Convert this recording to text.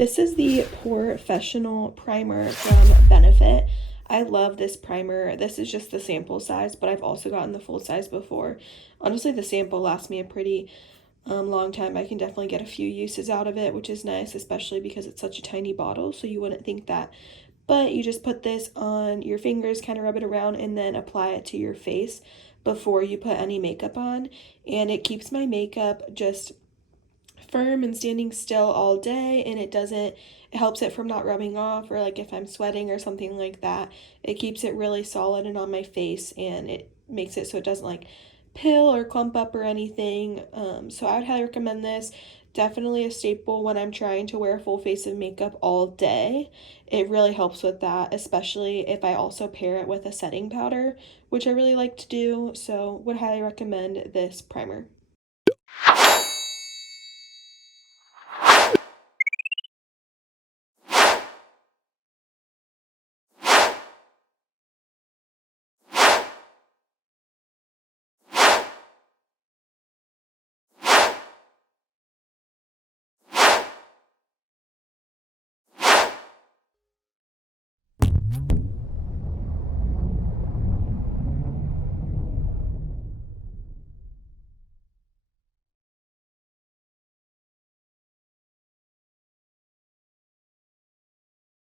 This is the POREfessional primer from Benefit. I love this primer. This is just the sample size, but I've also gotten the full size before. Honestly, the sample lasts me a pretty long time. I can definitely get a few uses out of it, which is nice, especially because it's such a tiny bottle, so you wouldn't think that. But you just put this on your fingers, kind of rub it around, and then apply it to your face before you put any makeup on. And it keeps my makeup just firm and standing still all day, and it helps it from not rubbing off, or like if I'm sweating or something like that, it keeps it really solid and on my face, and it makes it so it doesn't like pill or clump up or anything. So I would highly recommend this. Definitely a staple when I'm trying to wear a full face of makeup all day. It really helps with that, especially if I also pair it with a setting powder, which I really like to do. So would highly recommend this primer.